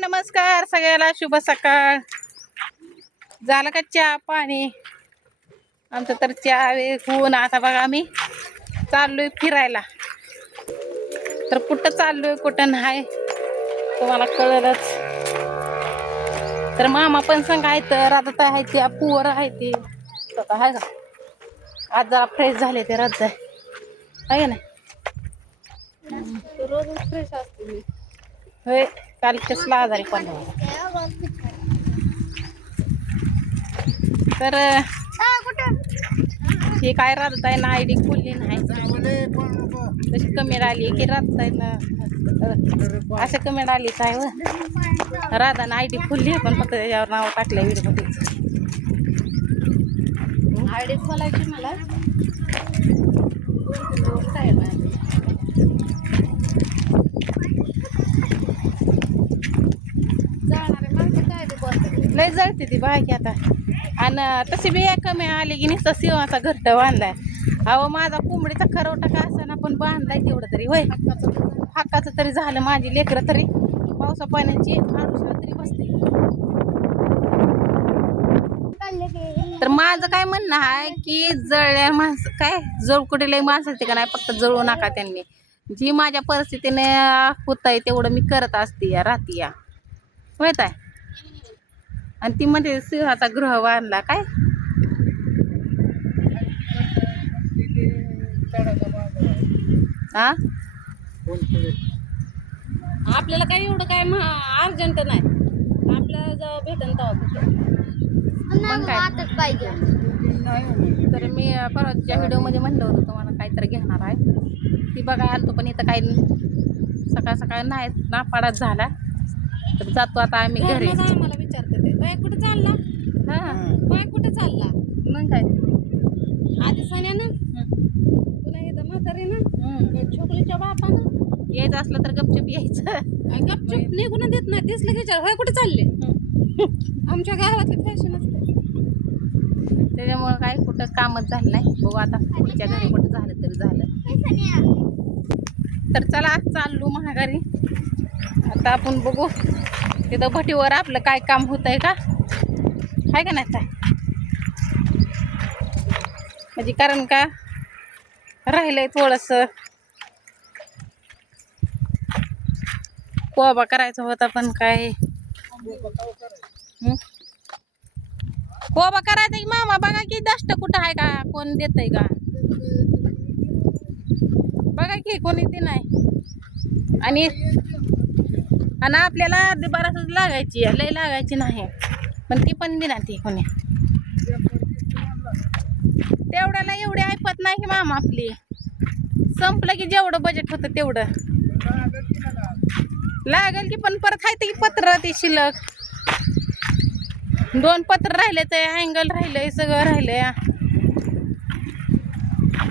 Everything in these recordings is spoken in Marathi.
नमस्कार सगळ्याला, शुभ सकाळ. झालं का चहा पाणी? आमचं तर चहा होऊन आता बघा आम्ही चाललोय फिरायला. तर कुठं चाललोय कुठं नाही तुम्हाला कळलंच. तर मामा पण सांगायचं राधा आहे ती पुवर आहे ती आहे का. आज जरा फ्रेश झाले ते राधा आहे ना. रोज फ्रेश असते. होय, काल कसला आजारी पडला. तर हे काय राहत आहे ना, आयडी खुलली नाही तशी कमी राहिली की राहत आहे ना, असं कमी राहिलीच आहे व राधा ना आयडी खुलली पण फक्त त्याच्यावर नाव टाकलं व्हिडिओमध्ये. आयडी खोलायची मला लय जळते ती बाय की आता. आणि तशी बी कमी आली की नुसतं शिवाचा घरट बांधलाय. अहो माझा कोंबडीचा खरवटा का असं ना पण बांधलाय तेवढं तरी. होय, हक्काचं तरी झालं. माझी लेकरं तरी पावसा पाण्याची आडुसला तरी बसते. तर माझं काय म्हणणं आहे की जळल्या माणसं काय जळकुटीला माणसं ते का नाही, फक्त जळू नका. त्यांनी जी माझ्या परिस्थितीने होत आहे तेवढं मी करत असते या राहते या माहित आहे. आणि ती मध्ये सिंहाचा गृह बांधला काय. हा, आपल्याला काही एवढं काय अर्जंट नाही. आपल्याला जेव्हा भेटन तेव्हा काय पाहिजे. तर मी परवाच्या व्हिडिओमध्ये म्हणलं होतं तुम्हाला काहीतरी घेणार आहे. ती बघा आलतो पण इथं काही सकाळ सकाळ नाही नापाडाच झाला. तर जातो आता आम्ही घरी. आम्हाला विचारते ते बाय कुठे चालला. हा, बाय कुठे चालला मग काय आधी सण्यानं पुन्हा इथं म्हातारीनं छोकलीच्या बापानं यायचं असलं तर गपचूप यायचं. गपचूप निघून देत नाही. तेच लगेच विचार होय कुठे चालले. आमच्या गावातली फॅशन असते. त्याच्यामुळं काय कुठं कामच झालं नाही. बघू आता पुढच्या घरी कुठं झालं तरी झालं. तर चला चाललो महागारी. आता आपण बघू तिथं भटीवर आपलं काय काम होत आहे का, आहे का नाही काय. म्हणजे कारण का राहिलंय थोडंसं कोबा करायचा होता पण काय कोबा करायचा की मामा. बघा की दष्ट कुठं आहे का, कोण देतय का बघा की, कोणी ते नाही. आणि आपल्याला अर्धी बारासच लागायची, लय लागायची नाही पण ती पण दिना ती कोणी. तेवढ्याला एवढी ऐपत नाही की मामा. आपली संपलं की जेवढं बजेट होतं तेवढं लागेल की. पण परत आहे की पत्र ती शिल्लक 2 पत्र राहिले ते अँगल राहिलंय सगळं राहिलंय.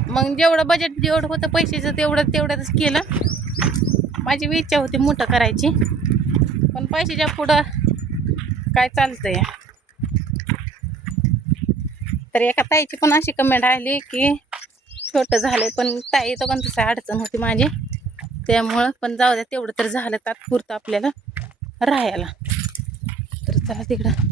मग जेवढं बजेट जेवढं होतं पैशाचं तेवढंच केलं. माझी इच्छा होती मोठं करायची पण पैशाच्या पुढं काय चालतंय. तर एका ताईची पण अशी कमेंट आली की छोटं झालंय पण ताई तो पण तसं अडचण होती माझी. त्यामुळं पण जाऊ द्या तेवढं तर झालं तात्पुरतं आपल्याला राहायला. तर चला तिकडं.